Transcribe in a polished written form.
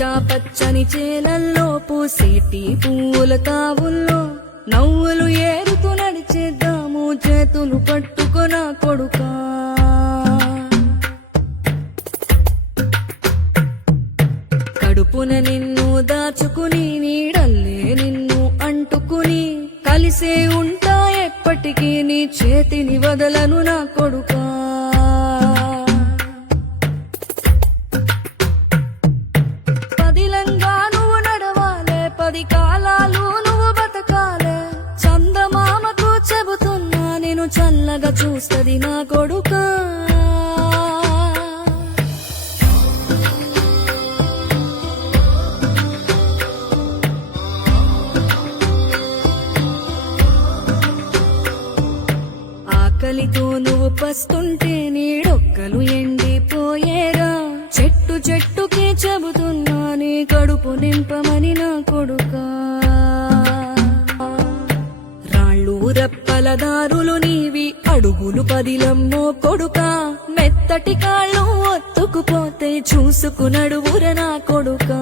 పచ్చా పచ్చని చేలల్లో పూసేటి పువ్వుల తావుల్లో నవ్వులు ఏరుతూ నడిచేద్దాము చేతులు పట్టుకొన కొడుకా. కడుపున నిన్ను దాచుకుని నీడల్లే నిన్ను అంటుకుని కలిసే ఉంటా ఎప్పటికీ నీ చేతిని వదలను నా కొడుకా. పదిలంగా నువ్వు నడవాలే, 10 కాలాలు నువ్వు బతకాలే. చందమామకు చెబుతున్నా నేను చల్లగా చూస్తది నా కొడుకా. ఆకలితో నువ్వు పస్తుంటే నీడొక్కలు ఎండిపోయేరా. చెట్టు చెట్టుకే చెబుతున్నా నీ కడుపు నింపమని నా కొడుకా. రాళ్ళు రప్పల దారులు నీవి, అడుగులు 10లమ్మో కొడుకా. మెత్తటి కాళ్ళు ఒత్తుకుపోతే చూసుకునడువుర నా కొడుకా.